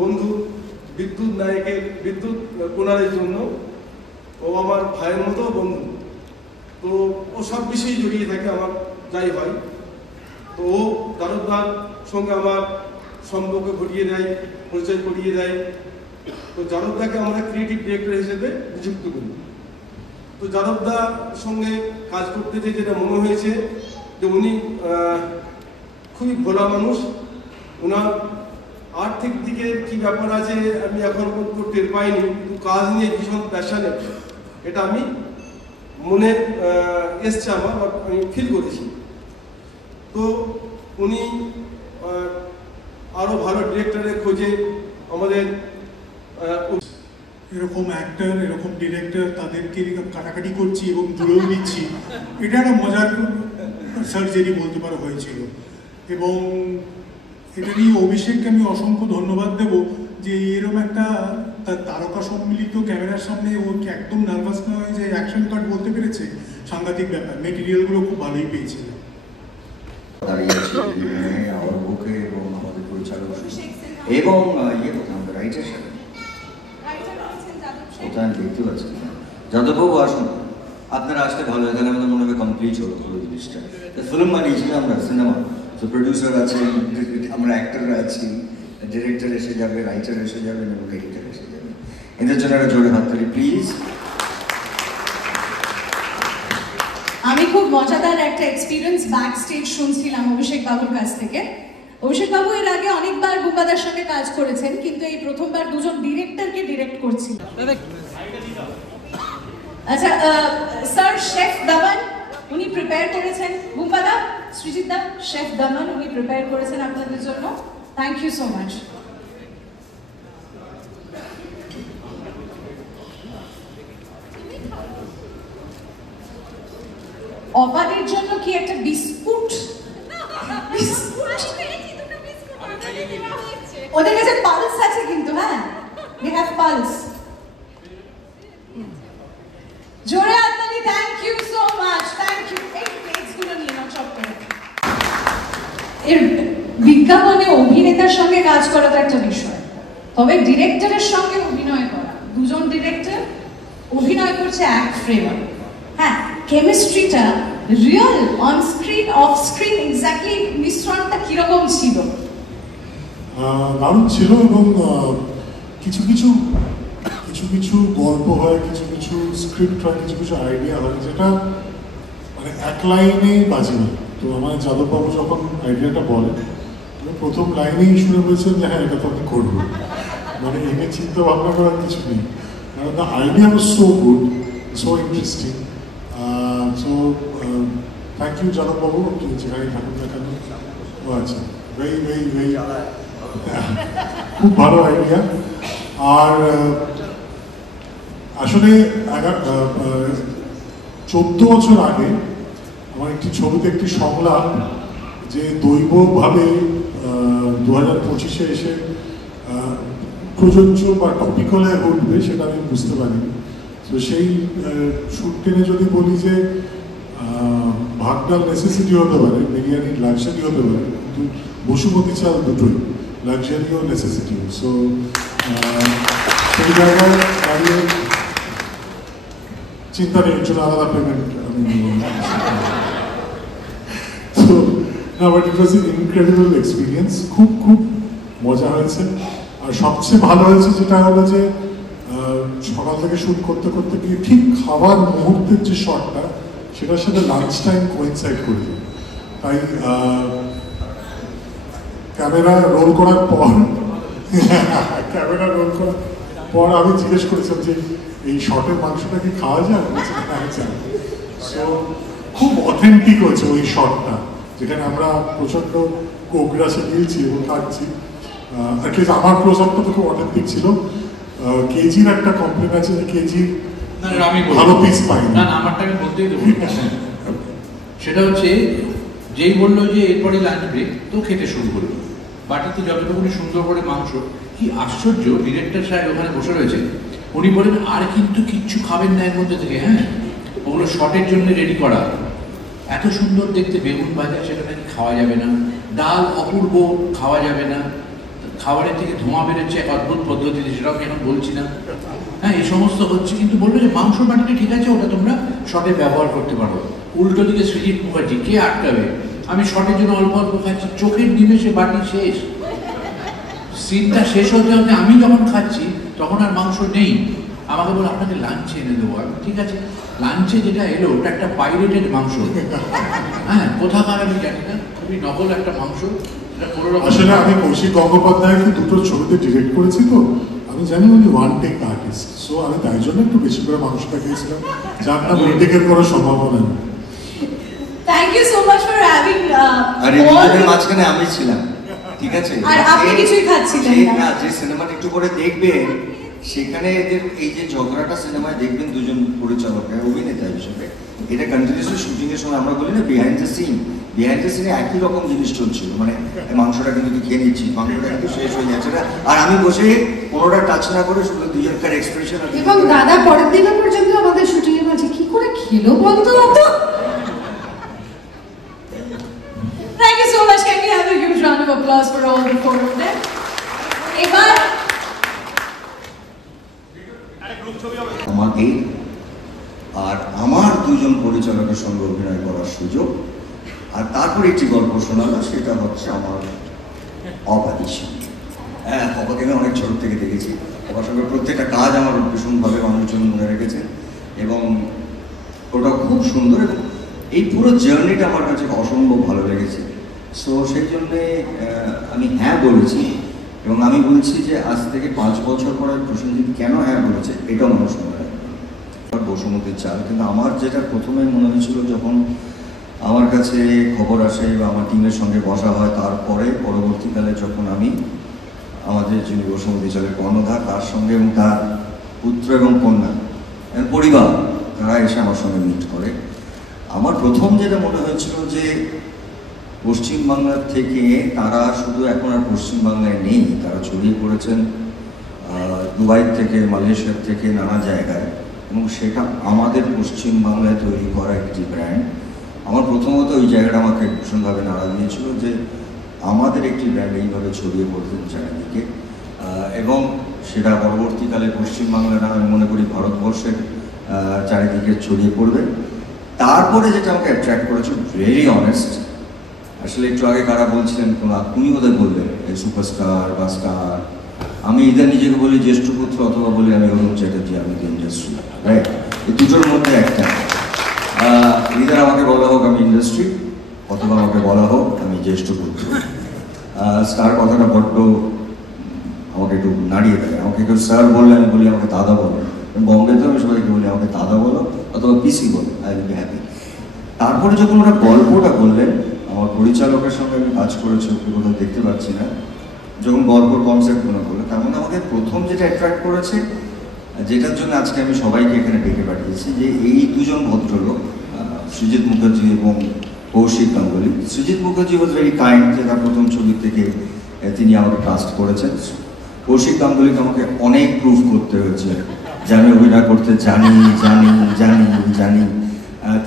বন্ধু বিদ্যুৎ নায়কের বিদ্যুৎ কুনারের জন্য ও আমার ভাইয়ের মতো বন্ধু, তো ও সব বিষয়ে জড়িয়ে থাকে আমার যাই হয়। তো ও যাদবদার সঙ্গে আমার সম্পর্ক ঘটিয়ে দেয়, পরিচয় করিয়ে দেয়। তো যাদবদাকে আমরা ক্রিয়েটিভ ডিরেক্টর হিসেবে নিযুক্ত করি। তো যাদবদার সঙ্গে কাজ করতে যেটা মনে হয়েছে যে উনি খুবই ভোলা মানুষ। ওনার আর্থিক দিকে কি ব্যাপার আছে আমি এখন পর্যন্ত টের পাইনি, কিন্তু কাজ নিয়ে ভীষণ প্যাশনেট, এটা আমি মনে এসছে আমার, আমি ফিল করেছি। তো উনি আরও ভালো ডিরেক্টরের খোঁজে আমাদের এরকম অ্যাক্টর, এরকম ডিরেক্টর, তাদেরকে কাটাকাটি করছি এবং জুড়েও দিচ্ছি, এটা একটা মজার সার্জারি বলতে পারো হয়েছিল। এবং এটা নিয়ে অভিষেককে আমি অসংখ্য ধন্যবাদ দেবো যে এরকম একটা তারকা সম্মিলিত ক্যামেরার সামনে ও একদম নার্ভাস না হয়ে যে অ্যাকশন কাট বলতে পেরেছে, সাংঘাতিক ব্যাপার। মেটেরিয়ালগুলো খুব ভালোই পেয়েছিল। দাঁড়িয়েছি আমার বুকে এবং আমাদের পরিচালক এবং আমাদের রাইটার সাথে কোথায় দেখতে পাচ্ছি যাদববাবু আসুন, আপনারা আসলে ভালো হয়, তাহলে আমাদের মনে হবে কমপ্লিট হলো পুরো জিনিসটা। ফিল্ম বানিয়েছিলাম আমরা, সিনেমা। তো প্রডিউসার আছেন, আমরা অ্যাক্টররা আছি, ডিরেক্টর এসে যাবে, রাইটার এসে যাবেন এবং এডিটার এসে যাবেন। এদের জন্য একটা জোরে হাততালি প্লিজ। আমি খুব মজাদার একটা এক্সপিরিয়েন্স ব্যাক স্টেজ শুনছিলাম অভিষেক বাবুর কাছ থেকে। অভিষেক বাবু এর আগে অনেকবার বুম্বাদার সঙ্গে কাজ করেছেন, কিন্তু এই প্রথমবার দুজন ডিরেক্টরকে ডিরেক্ট করছিল। আচ্ছা স্যার, শেফ দামান উনি প্রিপেয়ার করেছেন, বুম্বাদা, সৃজিত দা, শেফ দামান উনি প্রিপেয়ার করেছেন আপনাদের জন্য। Thank you so much. অবাদের জন্য কি একটা বিস্কুট? ওদের কাছে পালস আছে কিন্তু, হ্যাঁ, দে হ্যাভ পালস। জোরে হাততালি। Thank you so much, thank you. এই প্লেটসগুলো নিয়ে নাও সব করে। এর বিজ্ঞাপনে অভিনেতার সঙ্গে কাজ করা তো একটা বিষয়, তবে ডিরেক্টরের সঙ্গে অভিনয় করা, দুজন ডিরেক্টর অভিনয় করছে এক ফ্রেমে, হ্যাঁ, কেমিস্ট্রিটা real on screen off screen exactly মিশ্রণটা কিরকম ছিল? দারুণ ছিল। এবং কিছু কিছু গল্প হয়, কিছু কিছু স্ক্রিপ্ট হয়, কিছু কিছু আইডিয়া হয় যেটা মানে এক লাইনেই বাজে না। তো আমার যাদববাবু যখন আইডিয়াটা বলেন, প্রথম লাইনেই শুনে বলছেন যে হ্যাঁ এটা তো আমি করবো, মানে এনে চিন্তা ভাবনা করার কিছু নেই। কারণ the idea was so good, so interesting. So thank you যাদববাবু, আপনি যেখানে থাকুন না কেন। ও আচ্ছা, ভেরি ভেরি ভেরি খুব ভালো আইডিয়া। আর আসলে 14 বছর আগে আমার একটি ছবিতে একটি সংলাপ যে দৈবভাবে 2025-এ এসে প্রযোজ্য বা টপিক্যাল হয়ে উঠবে, সেটা আমি বুঝতে পারিনি। তো সেই শুট টেনে যদি বলি যে ভাগডাল নেসেসিটি হতে পারে, বিরিয়ানি লাক্সারি হতে পারে, কিন্তু বসুমতী চাল দুটোই, লাক্সারিও নেসেসিটিও। সো সেই জায়গায় দাঁড়িয়ে চিন্তা নেই, একজন আলাদা পেমেন্ট আমি। তো না, but it was an incredible experience. খুব খুব মজা হয়েছে। আর সবচেয়ে ভালো হয়েছে যেটা হলো যে সকাল থেকে শুট করতে করতে গিয়ে ঠিক খাবার মুহূর্তের যে শটটা, সেটার সাথে লাঞ্চ টাইম কোইনসাইড করে যায়। তাই ক্যামেরা রোল করার পর আমি জিজ্ঞেস করেছিলাম যে এই শটের মাংসটা কি খাওয়া যায়? সো খুব অথেন্টিক হয়েছে ওই শটটা, যেখানে আমরা প্রচন্ড কোকগ্রাসে গিয়েছি এবং খাচ্ছি। অ্যাটলিস্ট আমার ক্লোজ আপটা তো খুব অথেন্টিক ছিল। কেজির একটা কমপ্লেন আছে যে কেজির ভালো পিস পাই না। আমারটা আমি বলতেই দেবো। সেটা হচ্ছে যেই বললো যে এরপরে লাঞ্চ ব্রেক, তো খেতে শুরু করলো। বাটিতে যতটুকুনি সুন্দর করে মাংস, কি আশ্চর্য, ডিরেক্টর সাহেব ওখানে বসে রয়েছে, উনি বলেন আর কিন্তু কিচ্ছু খাবেন না এর মধ্যে থেকে, হ্যাঁ, ওগুলো শটের জন্য রেডি করা। এত সুন্দর দেখতে বেগুন ভাজা, সেটা নাকি খাওয়া যাবে না। ডাল অপূর্ব, খাওয়া যাবে না। খাবারের থেকে ধোঁয়া বেরোচ্ছে এক অদ্ভুত পদ্ধতিতে, সেটাও আমি এখন বলছি না। হ্যাঁ, এই সমস্ত হচ্ছে, কিন্তু বললো যে মাংস বাটিটা ঠিক আছে, ওটা তোমরা শটে ব্যবহার করতে পারো। উল্টো দিকে সৃজিত মুখার্জি, কে আটকাবে? আমি শটের জন্য অল্প অল্প খাচ্ছি, চোখের নিমেষে বাটি শেষ। সিনটা শেষ হতে হতে আমি যখন খাচ্ছি তখন আর মাংস নেই। আমাকে বলে আপনাকে লাঞ্চে এনে দেবো। আমি ঠিক আছে, লাঞ্চে যেটা এলো ওটা একটা পাইরেটেড মাংস। হ্যাঁ, কোথাকার আমি জানি না, খুবই নকল একটা মাংস। আসলে আমি কৌশিক গঙ্গোপাধ্যায়কে দুটো ছবিতে ডিরেক্ট করেছি, তো আমি জানি উনি ওয়ান টেক আর্টিস্ট, সো আমি তাই জন্য একটু বেশি করে মাংসটা খেয়েছিলাম, যার না টেকের করার সম্ভাবনা নেই। Thank you so much for having আর এই দুজনের মাঝখানে আমি ছিলাম, ঠিক আছে? আর আপনি কিছুই খাচ্ছিলেন না। যে সিনেমাটা একটু করে দেখবেন, সেখানে এদের এই যে ঝগড়াটা সিনেমায় দেখবেন দুজন পরিচালক অভিনেতা হিসেবে, এটা কন্টিনিউসলি শুটিং এর সময় আমরা বলি না বিহাইন্ড দ্য সিনে একই রকম জিনিস চলছিল। মানে মাংসটা কিন্তু খেয়ে নিচ্ছি, মাংসটা কিন্তু শেষ হয়ে যাচ্ছে না, আর আমি বসে কোনোটা টাচ না করে শুধু দুজনকার এক্সপ্রেশন। এবং দাদা পরের দিনও পর্যন্ত আমাদের শুটিং এ বলছে কি করে খেলো বলতো অত। Thank you so much. Can we have a huge round of applause for all the four of them? এবার আমাকে আর আমার দুজন পরিচালকের সঙ্গে অভিনয় করার সুযোগ, আর তারপরে একটি গল্প শোনালো, সেটা হচ্ছে আমার অবাদির সঙ্গে। হ্যাঁ, অবাকে আমি অনেক ছোট থেকে দেখেছি, অবার সঙ্গে প্রত্যেকটা কাজ আমার ভীষণভাবে মানুষজন মনে রেখেছে, এবং ওটা খুব সুন্দর, এবং এই পুরো জার্নিটা আমার কাছে অসম্ভব ভালো লেগেছে। সো সেই জন্যে আমি হ্যাঁ বলেছি, এবং আমি বলছি যে আজ থেকে 5 বছর পরে প্রসেনজিৎ কেন হ্যাঁ বলেছে এটাও মানুষ মনে রাখবে। বসুমতির চাল, কিন্তু আমার যেটা প্রথমে মনে হয়েছিল যখন আমার কাছে খবর আসে বা আমার টিমের সঙ্গে বসা হয়, তারপরে পরবর্তীকালে যখন আমি আমাদের যিনি বসুমতী চালের কর্ণধার, তার সঙ্গে এবং তার পুত্র এবং কন্যা পরিবার, তারা এসে আমার সঙ্গে মিট করে, আমার প্রথম যেটা মনে হয়েছিল যে পশ্চিমবাংলার থেকে তারা শুধু এখন আর পশ্চিমবাংলায় নেই, তারা ছড়িয়ে পড়েছেন দুবাই থেকে, মালয়েশিয়ার থেকে, নানা জায়গায়, এবং সেটা আমাদের পশ্চিমবাংলায় তৈরি করা একটি ব্র্যান্ড। আমার প্রথমত ওই জায়গাটা আমাকে ভীষণভাবে নাড়া দিয়েছিল যে আমাদের একটি ব্র্যান্ড এইভাবে ছড়িয়ে পড়তেন চারিদিকে, এবং সেটা পরবর্তীকালে পশ্চিমবাংলাটা আমি মনে করি ভারতবর্ষের চারিদিকে ছড়িয়ে পড়বে। তারপরে যেটা আমাকে অ্যাট্রাক্ট করেছে, ভেরি অনেস্ট, আসলে একটু আগে কারা বলছিলেন, আপনি ওদের বললেন এই সুপারস্টার বা স্টার, আমি এদের নিজেকে বলি জ্যেষ্ঠ পুত্র, অথবা বলি আমি অরুণ চ্যাটার্জি, আমি দ্য ইন্ডাস্ট্রি, রাইট? এই দুটোর মধ্যে একটা, এদের আমাকে বলা হোক আমি ইন্ডাস্ট্রি, অথবা আমাকে বলা হোক আমি জ্যেষ্ঠ পুত্র। স্টার কথাটা বড্ড আমাকে একটু নাড়িয়ে দেয়, আমাকে কেউ স্যার বললে আমি বলি আমাকে দাদা বলো, বম্বেতেও আমি সবাইকে বলি আমাকে দাদা বলো অথবা পিসি বলো, আই উইল বি হ্যাপি। তারপরে যখন ওরা গল্পটা বললেন, আমার পরিচালকের সঙ্গে আমি কাজ করেছি, ওকে কোথাও দেখতে পাচ্ছি না, যখন গল্পর কনসেপ্ট মনে করলো, তার মানে আমাকে প্রথম যেটা অ্যাট্রাক্ট করেছে, যেটার জন্য আজকে আমি সবাইকে এখানে ডেকে পাঠিয়েছি, যে এই দুজন ভদ্রলোক, সৃজিত মুখার্জি এবং Kaushik Ganguly. Srijit Mukherjee was very kind, যে তার প্রথম ছবি থেকে তিনি আমাকে কাস্ট করেছেন। কৌশিক গাঙ্গুলিকে আমাকে অনেক প্রুফ করতে হয়েছে যে আমি অভিনয় করতে জানি জানি জানি জানি।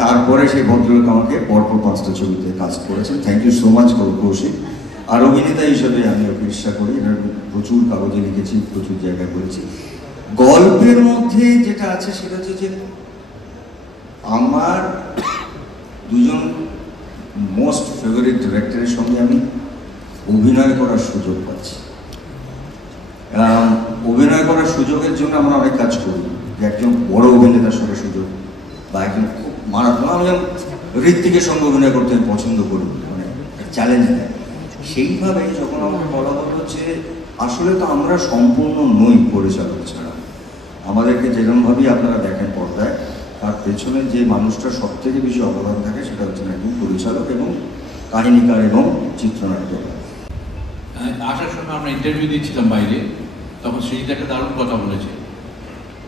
তারপরে সেই ভদ্রলোক আমাকে পরপর 5টা ছবিতে কাজ করেছেন। Thank you so much Kaushik. আর অভিনেতা হিসেবে আমি ওকে ঈর্ষা করি, প্রচুর কাগজে লিখেছি, প্রচুর জায়গায় করেছি। গল্পের মধ্যে যেটা আছে সেটা হচ্ছে যে আমার দুজন মোস্ট ফেভারিট ডিরেক্টরের সঙ্গে আমি অভিনয় করার সুযোগ পাচ্ছি। অভিনয় করার সুযোগের জন্য আমরা অনেক কাজ করি, যে একজন বড় অভিনেতার সঙ্গে সুযোগ, বা একজন খুব মারাত্মক, আমি যেমন ঋত্বিকের সঙ্গে অভিনয় করতে আমি পছন্দ করি, মানে চ্যালেঞ্জ দেয়। সেইভাবে যখন আমাকে বলা হলো যে আসলে তো আমরা সম্পূর্ণ নই পরিচালক ছাড়া, আমাদেরকে যেরকমভাবেই আপনারা দেখেন পর্দায়, তার পেছনে যে মানুষটার সব থেকে বেশি অবদান থাকে সেটা হচ্ছে একজন পরিচালক এবং কাহিনীকার এবং চিত্রনাট্যকার। আসার সময় আমরা ইন্টারভিউ দিচ্ছিলাম বাইরে, তখন সৃজিত একটা দারুণ কথা বলেছে,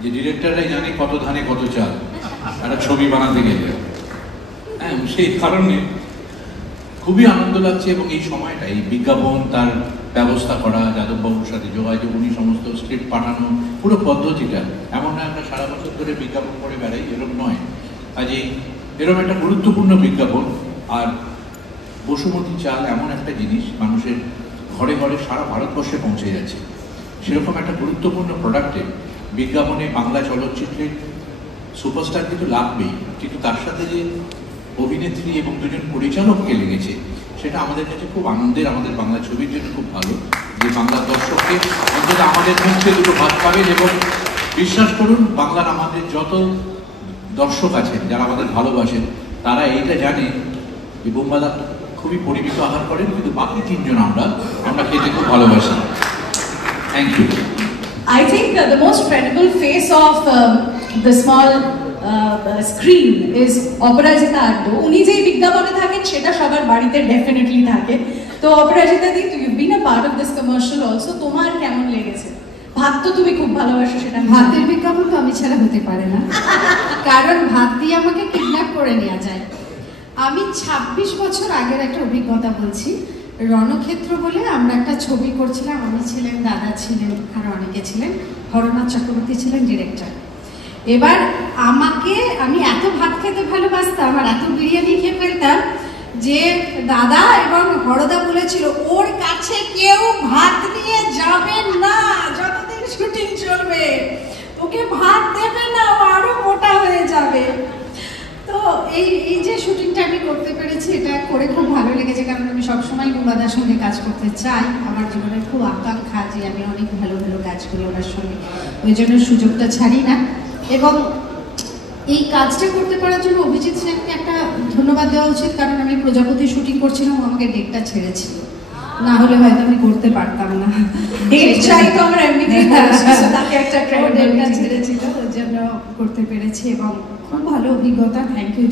যে ডিরেক্টররাই জানে কত ধানে কত চাল একটা ছবি বানাতে গেলে। হ্যাঁ, সেই কারণে খুবই আনন্দ লাগছে। এবং এই সময়টা, এই বিজ্ঞাপন, তার ব্যবস্থা করা, যাদববাবুর সাথে যোগাযোগ, উনি সমস্ত স্ক্রিপ্ট পাঠানো, পুরো পদ্ধতিটা এমন নয় আমরা সারা বছর ধরে বিজ্ঞাপন করে বেড়াই, এরকম নয়। কাজেই এরকম একটা গুরুত্বপূর্ণ বিজ্ঞাপন। আর বসুমতী চাল এমন একটা জিনিস, মানুষের ঘরে ঘরে সারা ভারতবর্ষে পৌঁছে যাচ্ছে। সেরকম একটা গুরুত্বপূর্ণ প্রোডাক্টে বিজ্ঞাপনে বাংলা চলচ্চিত্রের সুপারস্টার কিন্তু লাগবেই, কিন্তু তার সাথে যে অভিনেত্রী এবং দুজন পরিচালককে লেগেছে সেটা আমাদের কাছে খুব আনন্দের। আমাদের বাংলা ছবির জন্য খুব ভালো যে বাংলার দর্শককে অন্তত আমাদের মধ্যে দুটো ভাগ পাবেন। এবং বিশ্বাস করুন, বাংলার আমাদের যত দর্শক আছেন যারা আমাদের ভালোবাসেন তারা এইটা জানে যে বোম্বাদা খুবই পরিমিত আহার করেন, কিন্তু বাকি তিনজন আমরা খেতে খুব ভালোবাসি। Thank you. I think the most credible face of the small screen is অপরাজিতা আড্ডু। উনি যে বিজ্ঞাপনে থাকেন সেটা সবার বাড়িতে ডেফিনেটলি থাকে। তো Aparajita di, you been a part of this commercial also, তোমার কেমন লেগেছে? ভাত তো তুমি খুব ভালোবাসো, সেটা ভাতের বিজ্ঞাপন তো আমি ছাড়া হতে পারে না, কারণ ভাত দিয়ে আমাকে কিডন্যাপ করে নেওয়া যায়। আমি 26 বছর আগের একটা অভিজ্ঞতা বলছি। রণক্ষেত্র বলে আমরা একটা ছবি করছিলাম, আমি ছিলেন, দাদা ছিলেন, আরো অনেকে ছিলেন, হরনাথ চক্রবর্তী ছিলেন ডিরেক্টর। এবার আমি এত ভাত খেতে ভালোবাসতাম আর এত বিরিয়ানি খেয়ে ফেলতাম যে দাদা এবং হরদা বলেছিল ওর কাছে কেউ ভাত নিয়ে যাবে না যতদিন শুটিং চলবে, ওকে ভাত দেবে না, ও আরো মোটা হয়ে যাবে। তো এই যে শুটিংটা আমি করতে পেরেছি, এটা করে খুব ভালো লেগেছে, কারণ আমি সবসময় বোম্বাদার সঙ্গে কাজ করতে চাই। আমার জীবনের খুব আকাঙ্ক্ষা যে আমি অনেক ভালো ভালো কাজ করি ওনার সঙ্গে, ওই জন্য সুযোগটা ছাড়ি না। এবং এই কাজটা করতে পারার জন্য অভিজিৎ সেনকে একটা ধন্যবাদ দেওয়া উচিত, কারণ আমি প্রজাপতি শুটিং করছিলাম, ও আমাকে ডেটটা ছেড়েছিল, না হলে হয়তো আমি করতে পারতাম না। ডেট চাই তো আমরা এমনিতেই তাকে একটা ডেটটা ছেড়েছিল, ওর জন্য করতে পেরেছি। এবং খুব ভালো অভিজ্ঞতা। থ্যাংক ইউ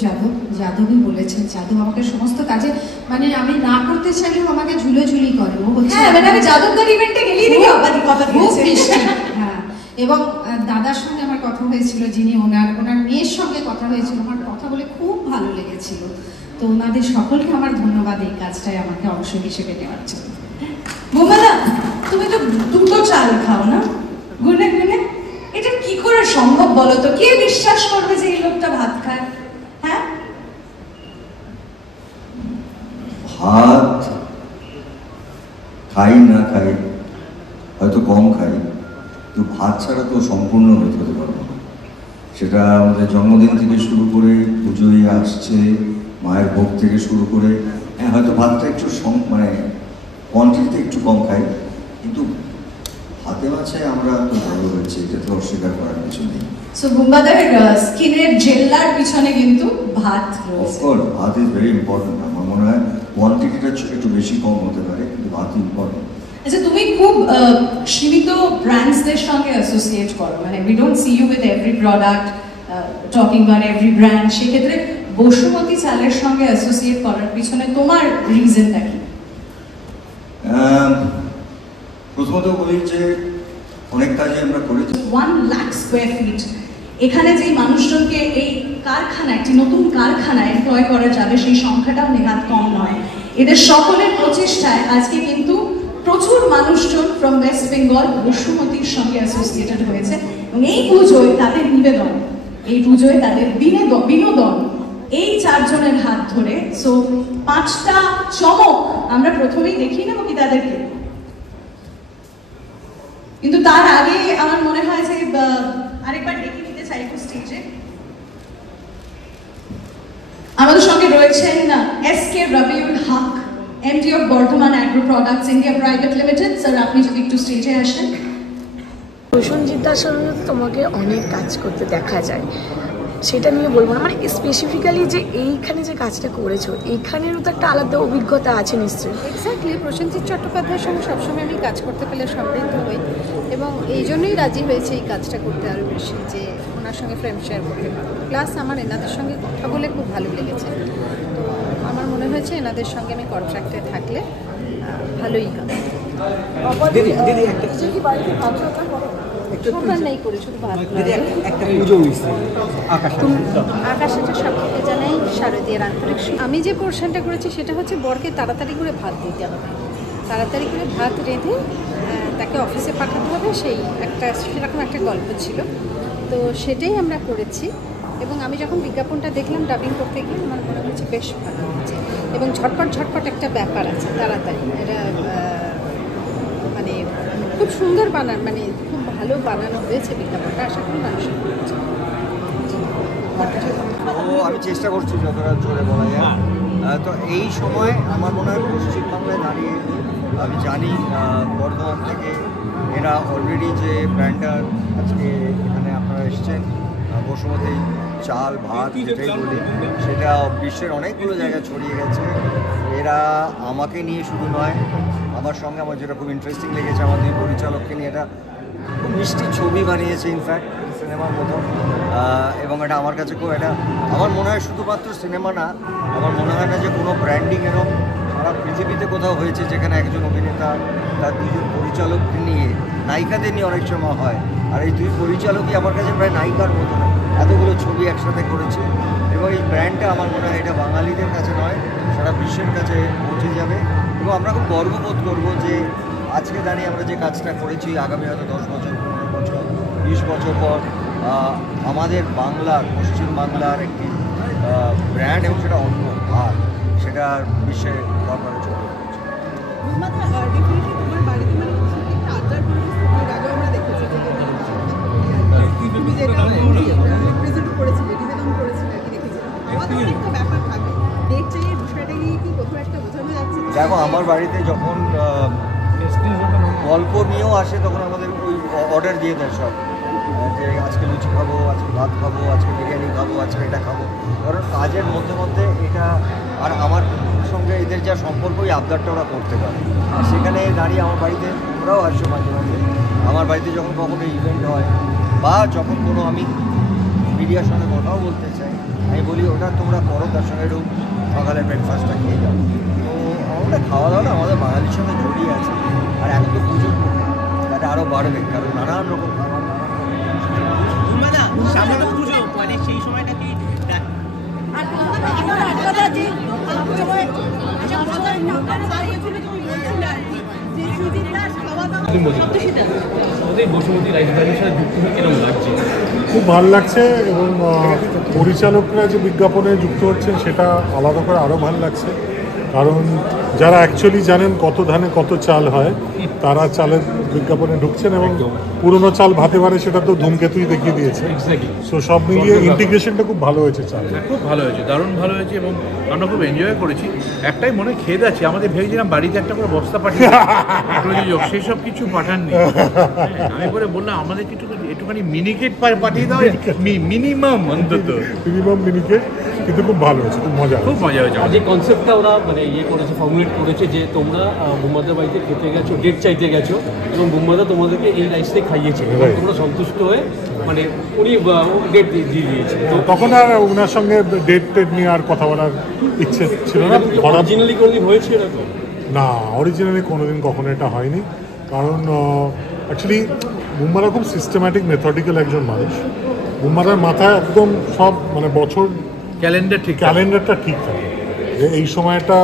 যাদবই বলেছেন। যাদব আমাকে সমস্ত কাজে, মানে আমি না করতে চাইলেও আমাকে ঝুলি করে। ও হচ্ছে আমি যাদবদার ইভেন্টে গেলেই দেখি অবাধি কথা দিয়েছে। হ্যাঁ, এবং দাদার সঙ্গে আমার কথা হয়েছিল, যিনি ওনার মেয়ের সঙ্গে কথা হয়েছিল, আমার কথা বলে খুব ভালো লেগেছিল। তো ওনাদের সকলকে আমার ধন্যবাদ এই কাজটায় আমাকে অংশ হিসেবে নেওয়ার জন্য। বোম্বাদা, তুমি তো দুটো চাল খাও না গুনে গুনে, এটা কি করে সম্ভব বলো তো? কে বিশ্বাস করবে যে এই লোকটা ভাত খায়? হ্যাঁ, ভাত খাই না খাই, হয়তো কম খাই, তো ভাত ছাড়া তো সম্পূর্ণ হতে পারবো না। সেটা আমাদের জন্মদিন থেকে শুরু করে পুজোয় আসছে, মায়ের ভোগ থেকে শুরু করে, হ্যাঁ হয়তো ভাতটা একটু মানে কোয়ান্টিটিতে একটু কম খাই, কিন্তু হাতে মাছে আমরা তো ভালো হয়েছে, এটা তো অস্বীকার করার কিছু নেই। সো বোম্বাদার স্কিনের জেল্লার পিছনে কিন্তু ভাত রয়েছে। অফকোর্স ভাত ইজ ভেরি ইম্পর্টেন্ট। আমার মনে হয় কোয়ান্টিটিটা একটু বেশি কম হতে পারে, কিন্তু ভাত ইম্পর্টেন্ট। আচ্ছা, তুমি খুব সীমিত ব্র্যান্ডসদের সঙ্গে অ্যাসোসিয়েট করো, মানে we don't see you with every product talking about every brand. সেক্ষেত্রে বসুমতী চালের সঙ্গে অ্যাসোসিয়েট করার পিছনে তোমার রিজনটা কি? প্রথমত বলি যে অনেক কাজে আমরা করেছি। 1 লাখ স্কোয়ার ফিট, এখানে যেই মানুষজনকে এই কারখানা, একটি নতুন কারখানায় এমপ্লয় করা যাবে, সেই সংখ্যাটাও নেহাত কম নয়। এদের সকলের প্রচেষ্টায় আজকে কিন্তু প্রচুর মানুষজন ফ্রম ওয়েস্ট বেঙ্গল বসুমতীর সঙ্গে অ্যাসোসিয়েটেড হয়েছে। এবং এই পুজোয় তাদের নিবেদন, এই পুজোয় তাদের বিনোদন, এই চারজনের হাত ধরে। সো 5টা চমক আমরা প্রথমেই দেখি নেব কি তাদেরকে, কিন্তু তার আগে আমার মনে হয় যে আরেকবার ডেকে নিতে চাই একটু স্টেজে। আমাদের সঙ্গে রয়েছেন S K. Rabiul Haque, MD of Bardhaman agro products India private limited. Sir, আপনি যদি একটু স্টেজে আসেন। প্রসেনজিৎদার সঙ্গে তোমাকে অনেক কাজ করতে দেখা যায়, সেটা নিয়ে বলবো না, মানে স্পেসিফিক্যালি যে এইখানে যে কাজটা করেছো, এইখানেরও তো একটা আলাদা অভিজ্ঞতা আছে নিশ্চয়ই। এক্স্যাক্টলি, প্রসেনজিৎ চট্টোপাধ্যায়ের সঙ্গে সবসময় আমি কাজ করতে পেলে সমৃদ্ধ হই, এবং এই জন্যই রাজি হয়েছে এই কাজটা করতে আরও বেশি, যে ওনার সঙ্গে ফ্রেম শেয়ার করতে পারবো। প্লাস আমার এনাদের সঙ্গে কথা বলে খুব ভালো লেগেছে, তো আমার মনে হয়েছে এনাদের সঙ্গে আমি কন্ট্রাক্টে থাকলে ভালোই হবে। নেই করে শুধু ভাত আকাশটা সবকে জানাই শারদীয়ার আন্তরিক। আমি যে পোর্শনটা করেছি সেটা হচ্ছে বরকে তাড়াতাড়ি করে ভাত দিতে হবে, তাড়াতাড়ি করে ভাত রেঁধে তাকে অফিসে পাঠাতে হবে, সেরকম একটা গল্প ছিল। তো সেটাই আমরা করেছি, এবং আমি যখন বিজ্ঞাপনটা দেখলাম ডাবিং করতে গিয়ে আমার মনে হচ্ছে বেশ ভালো হয়েছে, এবং ঝটপট একটা ব্যাপার আছে, তাড়াতাড়ি এটা খুব সুন্দর বানান, মানে খুব ভালো বানানো হয়েছে বিজ্ঞাপনটা, আশা করি মানুষের ভালো লাগছে। তো আমি চেষ্টা করছি যতটা জোরে বলা যায়। তো এই সময় আমার মনে হয় পশ্চিমবাংলায় দাঁড়িয়ে আমি জানি বর্ধমান থেকে এরা অলরেডি যে ব্র্যান্ডটা আজকে এখানে আপনারা এসছেন, বসুমতী চাল ভাত যেটাই বলি, সেটা বিশ্বের অনেকগুলো জায়গায় ছড়িয়ে গেছে। এরা আমাকে নিয়ে শুধু নয়, আমার সঙ্গে আমার যেটা খুব ইন্টারেস্টিং লেগেছে, আমার দুই পরিচালককে নিয়ে এটা খুব মিষ্টি ছবি বানিয়েছে ইনফ্যাক্ট সিনেমার মতো। এবং এটা আমার কাছে খুব এটা আমার মনে হয় শুধুমাত্র সিনেমা না, আমার মনে হয় না যে কোনো ব্র্যান্ডিং এরকম সারা পৃথিবীতে কোথাও হয়েছে যেখানে একজন অভিনেতা তার দুজন পরিচালককে নিয়ে, নায়িকাদের নিয়ে অনেক সময় হয়, আর এই দুই পরিচালকই আমার কাছে প্রায় নায়িকার মতো না, এতগুলো ছবি একসাথে করেছে। এবং এই ব্র্যান্ডটা আমার মনে হয় এটা বাঙালিদের কাছে নয়, সারা বিশ্বের কাছে পৌঁছে যাবে। এবং আমরা খুব গর্ববোধ করবো যে আজকে দাঁড়িয়ে আমরা যে কাজটা করেছি, আগামী হয়তো 10 বছর 15 বছর 20 বছর পর আমাদের বাংলার, পশ্চিমবাংলার একটি ব্র্যান্ড এবং সেটা অন্য আর সেটা বিশ্বে দরবারে চলে যাচ্ছে। দেখো, আমার বাড়িতে যখন গল্প নিয়েও আসে তখন আমাদের ওই অর্ডার দিয়ে দেয় সব, যে আজকে লুচি খাবো, আজকে ভাত খাবো, আজকে বিরিয়ানি খাবো, আজকে এটা খাবো। কারণ কাজের মধ্যে মধ্যে এটা, আর আমার সঙ্গে এদের যা সম্পর্ক, ওই আবদারটা ওরা করতে পারে। আর সেখানে দাঁড়িয়ে আমার বাড়িতে ওরাও আসছে মাঝে মাঝে, আমার বাড়িতে যখন কখনো ইভেন্ট হয় বা যখন কোনো আমি মিডিয়ার সঙ্গে কথাও বলতে চাই, আমি বলি ওটা তোমরা করো, তার সঙ্গে একটু সকালে ব্রেকফাস্টটা খেয়ে যাও। তো আমাদের খাওয়া দাওয়া আমাদের বাঙালির সঙ্গে জড়িয়ে আছে। আর এখন তো পুজোর মধ্যে তাটা আরও বাড়বে, কারণ নানান রকম খাবার, সেই সময়টা কি বসুমতী রাইস ব্র্যান্ডের সাথে যুক্ত হয়ে কেরকম লাগছে? খুব ভালো লাগছে, এবং পরিচালকরা যে বিজ্ঞাপনে যুক্ত হচ্ছেন সেটা আলাদা করে আরও ভালো লাগছে। কারণ যারা অ্যাকচুয়ালি জানেন কত ধানে কত চাল হয়, তারা চালের বিজ্ঞাপনে ঢুকছেন, এবং পুরনো চাল ভাতে পারে সেটা তো ধূমকেতুই দেখিয়ে দিয়েছে। সো সব মিলিয়ে ইন্টিগ্রেশনটা খুব ভালো হয়েছে চাল, খুব ভালো হয়েছে, দারুণ ভালো হয়েছে, এবং আমরা খুব এনজয় করেছি। একটাই মনে খেদ আছে, আমাদের ভেবেছিলাম বাড়িতে একটা করে বস্তা পাঠিয়ে প্রযোজক সেই সব কিছু পাঠাননি। আমি করে বললাম আমাদের কিছু একটুখানি মিনিকেট পাঠিয়ে দাও, মিনিমাম অন্তত মিনিমাম মিনিকেট, কিন্তু খুব ভালো হয়েছে, খুব মজা হয়েছে। যে কনসেপ্টটা ওরা মানে করেছে, ফর্মুলেট করেছে যে তোমরা বুম্বাদার বাড়িতে খেতে গেছো, ডেট চাইতে গেছো, এবং বুম্বাদা তোমাদেরকে এই রাইসটাই খাইয়েছে, এবং তোমরা সন্তুষ্ট হয়ে মানে উনি ডেট দিয়ে দিয়েছে। তো তখন আর ওনার সঙ্গে ডেট নিয়ে আর কথা বলার ইচ্ছে ছিল না। অরিজিনালি কোনোদিন হয়েছে এরকম? না, অরিজিনালি কোনোদিন কখনো এটা হয়নি। কারণ অ্যাকচুয়ালি বুম্বাদা খুব সিস্টেম্যাটিক মেথডিক্যাল একজন মানুষ। বুম্বাদার মাথায় একদম সব মানে বছর ক্যালেন্ডারটা ঠিক থাকে, যে এই সময়টা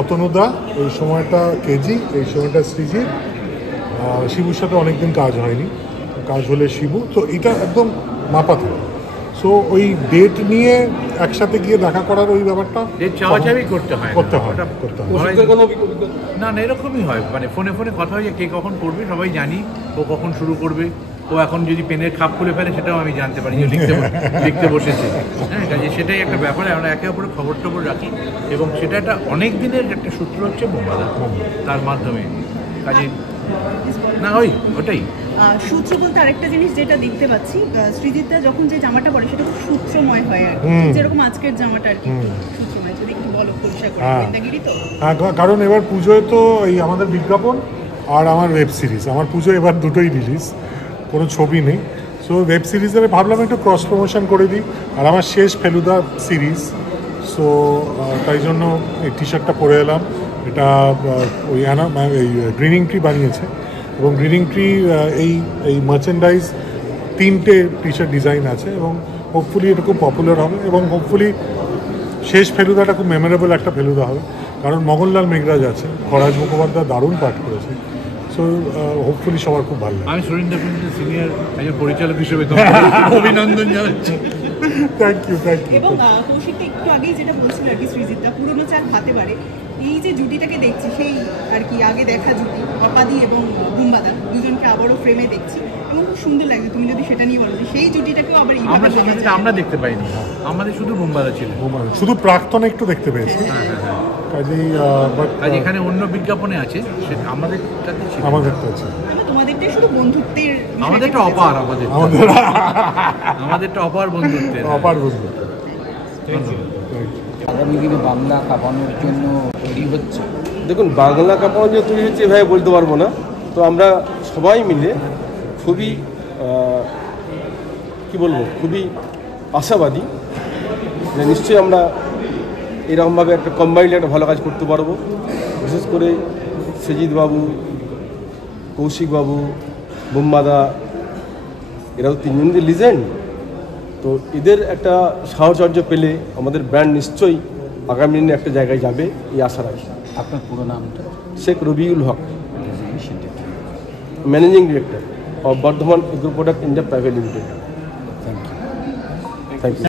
অতনুদা, এই সময়টা কেজি, এই সময়টা শ্রীজি, শিবুর সাথে অনেকদিন কাজ হয়নি, কাজ হলে শিবু, তো এটা একদম মাপা থাকে। সো ওই ডেট নিয়ে একসাথে গিয়ে দেখা করার ওই ব্যাপারটা করতে হয় না, এরকমই হয়, মানে ফোনে কথা হয় যে কে কখন করবে, সবাই জানি ও কখন শুরু করবে। ও এখন যদি পেনের খাপ খুলে ফেলে সেটাও আমি জানতে পারি যে লিখতে বসেছে। হ্যাঁ, কাজে সেটাই একটা ব্যাপারে আমরা একে অপরের খবর টবর রাখি, এবং সেটা একটা অনেক দিনের একটা সূত্র হচ্ছে বুম্বাদা, তার মাধ্যমে কাজে না ওটাই সূত্র বলতে আরেকটা জিনিস যেটা দেখতে পাচ্ছি, সৃজিতদা যখন যে জামাটা পরে সেটা খুব সূত্রময় হয় আর কি, যেরকম আজকের জামাটা আর কি সূত্রময়। যদি একটু বলো পরিষ্কার করে, গোয়েন্দাগিরি তো। কারণ এবার পুজোয় তো এই আমাদের বিজ্ঞাপন আর আমার ওয়েব সিরিজ, আমার পুজো এবার দুটোই রিলিজ, কোনো ছবি নেই। সো ওয়েব সিরিজের ভাবলাম একটু ক্রস প্রমোশন করে দিই, আর আমার শেষ ফেলুদা সিরিজ, সো তাই জন্য এই টি শার্টটা পরে এলাম। এটা ওই এই গ্রিনিং ট্রি বানিয়েছে, এবং গ্রিনিং ট্রি এই মার্চেন্ডাইজ 3টে টি শার্ট ডিজাইন আছে, এবং হোপফুলি এটা খুব পপুলার হবে, এবং হোপফুলি শেষ ফেলুদাটা খুব মেমোরেবল একটা ফেলুদা হবে। কারণ মগনলাল মেঘরাজ আছে, খরাজ মুখোপাধ্যায় দারুণ পাঠ করেছে, সো হোপফুলি সবার খুব ভালো লাগে। আমি সুরিন্দর সিনিয়র একজন পরিচালক হিসেবে অভিনন্দন জানাচ্ছি। Thank you. এবং কৌশিকটা একটু আগেই যেটা বলছিল আর কি, সৃজিতদা পুরোনো চাল হাতে পারে, এই যে জুটিটাকে দেখছি সেই আর কি আগে দেখা জুটি, অপাদি এবং বুম্বাদা দুজনকে আবারও ফ্রেমে দেখছি এবং খুব সুন্দর লাগছে। তুমি যদি সেটা নিয়ে বলো যে সেই জুটিটাকেও আবার আমরা সেখানে আমরা দেখতে পাইনি, আমাদের শুধু বুম্বাদা ছিল, শুধু প্রাক্তনে একটু দেখতে পেয়েছি। কাজেই কাজে এখানে অন্য বিজ্ঞাপনে আছে, সেটা আমাদেরটাতে ছিল, আমাদেরটা আছে, তোমাদেরটাই শুধু বন্ধুত্বের, আমাদেরটা অপার, আমাদেরটা অপার বন্ধুত্বের, অপার বন্ধুত্ব। আগামী দিনে বাংলা কাঁপানোর জন্য তৈরি হচ্ছে। দেখুন, বাংলা কাঁপানোর জন্য তৈরি হচ্ছে এভাবে বলতে পারবো না, তো আমরা সবাই মিলে খুবই কি বলবো, খুবই আশাবাদী যে নিশ্চয়ই আমরা এরকমভাবে একটা কম্বাইন্ড একটা ভালো কাজ করতে পারবো। বিশেষ করে সৃজিত বাবু, কৌশিক বাবু, বুম্বাদা, এরাও তিনজনই লিজেন্ড, তো এদের একটা সাহচর্য পেলে আমাদের ব্র্যান্ড নিশ্চয়ই আগামী দিনে একটা জায়গায় যাবে, এই আশা রাখি। আপনার পুরো নামটা? Sheikh Rabiul Haque, managing director of Bardhaman agro product India private limited. Thank you.